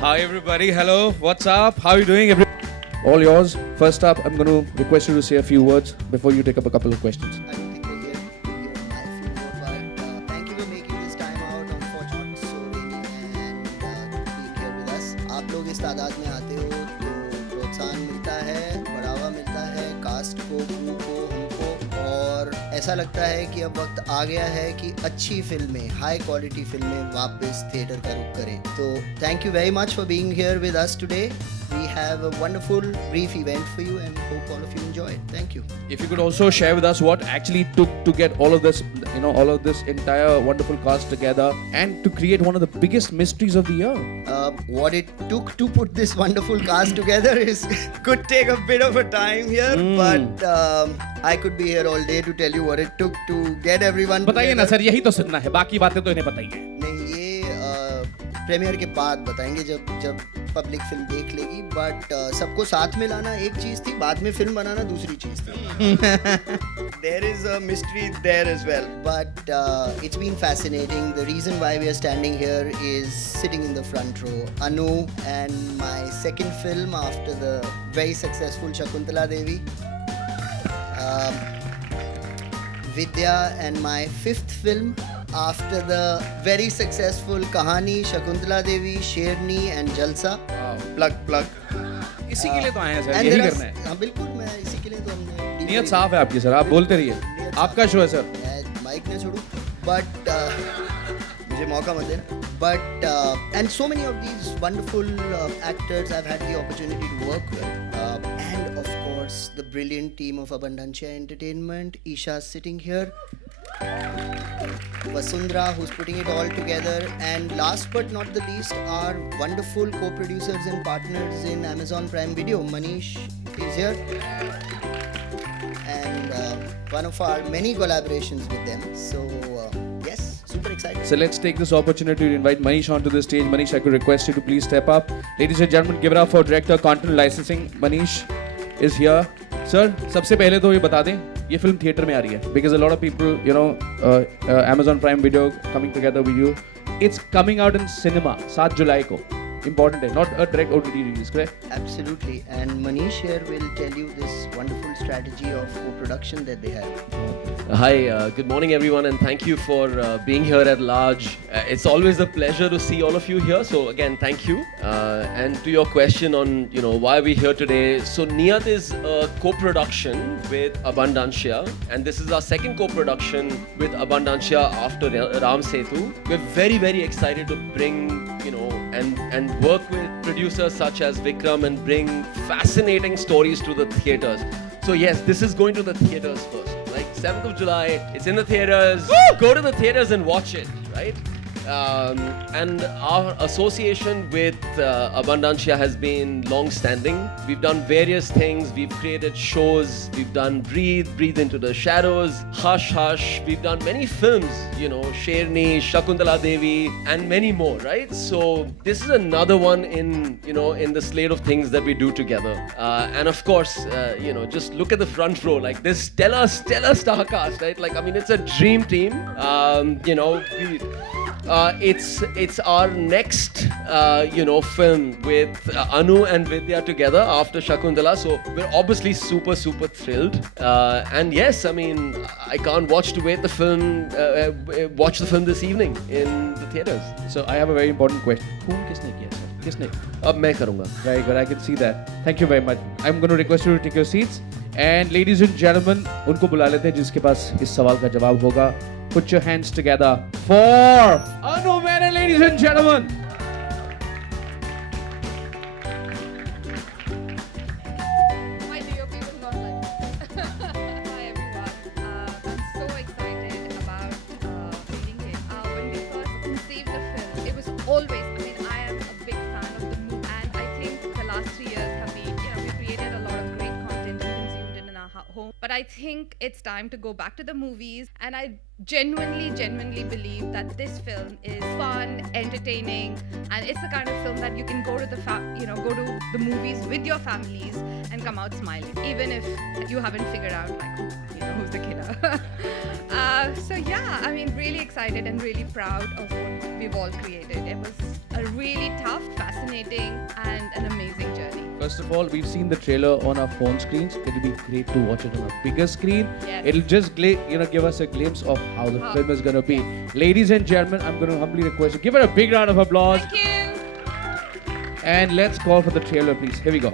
Hi everybody, hello, what's up? How are you doing? All yours. First up, I'm going to request you to say a few words before you take up a couple of questions. I don't think we're here to hear my few more, but thank you for making this time out on Fortune so rainy and being here with us. आप लोग इस तादाद में आते हो तो प्रोत्साहन मिलता है, बढ़ावा मिलता है कास्ट को, क्रू को, हमको, और ऐसा लगता है कि अब वक्त आ गया है कि अच्छी फिल्में, हाई क्वालिटी फिल्में वापस थिएटर का रुख करें. तो thank you very much for being here with us today. We have a wonderful brief event for you and hope all of you enjoy it. Thank you. If you could also share with us what actually took to get all of this, all of this entire wonderful cast together and to create one of the biggest mysteries of the year. What it took to put this wonderful cast together could take a bit of a time here, but I could be here all day to tell you what it took to get everyone बताइए ना together. Sir, यही तो सुनना है, बाकी बातें तो इन्हें बताइए. नहीं, ये प्रीमियर के बाद बताएंगे जब पब्लिक फिल्म देख लेगी, बट सबको साथ में लाना एक चीज थी, बाद में फिल्म बनाना दूसरी चीज थी. There is a mystery there as well, but it's been fascinating. The reason why we are standing here is sitting in the front row. Anu and my second film after the very successful Shakuntala Devi. Vidya and my fifth film after the very successful Kahani, Shakuntala Devi, Sherni and Jalsa. Plug. इसी के लिए तो आए हैं sir, And यही there are- करना है. हाँ बिल्कुल, मैं इसी के लिए तो हमने नियत साफ है आपकी सर, आप बोलते रहिए. नियत आपका शो है सर. मैं माइक न छोड़ूं, बट मुझे मौका मत देना. But and so many of these wonderful actors I've had the opportunity to work with, and of course the brilliant team of Abundancia Entertainment. Isha's sitting here. Vasundhara, who's putting it all together, and last but not the least, our wonderful co-producers and partners in Amazon Prime Video. Manish is here, and one of our many collaborations with them. So yes, super excited. So let's take this opportunity to invite Manish onto the stage. Manish, I could request you to please step up. Ladies and gentlemen, give it up for Director Content Licensing. Manish is here. Sir, सबसे पहले तो ये बता दें, ये film theatre में आ रही है. Because a lot of people, Amazon Prime Video coming together with you. It's coming out in cinema 7 जुलाई को. Important है, not a direct OTT release, correct? Absolutely, and Manish here will tell you this wonderful strategy of co-production that they have. Hi, good morning everyone, and thank you for being here at large. It's always a pleasure to see all of you here, so again thank you. And to your question on why we're here today, so Niyat is a co-production with Abundancia, and this is our second co-production with Abundancia after Ram Setu. We're very very excited to bring and work with producers such as Vikram and bring fascinating stories to the theaters. So yes, this is going to the theaters first. Like 7th of July, it's in the theaters. Woo! Go to the theaters and watch it, right? And our association with Abundancia has been long-standing. We've done various things. We've created shows. We've done Breathe Into the Shadows, Hush Hush. We've done many films, Sherni, Shakuntala Devi, and many more, right? So this is another one in the slate of things that we do together. And of course, just look at the front row, like this stellar star cast, right? Like, I mean, it's a dream team. It's our next film with Anu and Vidya together after Shakuntala, so we're obviously super thrilled, and yes, I mean, I can't watch to wait watch the film this evening in the theaters. So I have a very important question. खून किसने किया sir? किसने? अब मैं करूँगा. Very good, I can see that. Thank you very much. I'm going to request you to take your seats. And ladies and gentlemen, उनको बुला लेते हैं जिसके पास इस सवाल का जवाब होगा. Put your hands together for Anu Menon, ladies and gentlemen. My DOP was not like Hi everyone. I'm so excited about reading it. When we first conceived the film, it was always, I am a big fan of the movie, and I think the last 3 years have been, we created a lot of great content and consumed it in our home. But I think it's time to go back to the movies, and I genuinely believe that this film is fun, entertaining, and it's the kind of film that you can go to go to the movies with your families and come out smiling, even if you haven't figured out who's the killer. So yeah, I mean, really excited and really proud of what we've all created. It was a really tough, fascinating, and an amazing journey. First of all, we've seen the trailer on our phone screens. It'll be great to watch it on a bigger screen. Yes. It'll just give us a glimpse of how the film is going to be. Ladies and gentlemen, I'm going to humbly request you give her a big round of applause. Thank you. And let's call for the trailer, please. Here we go.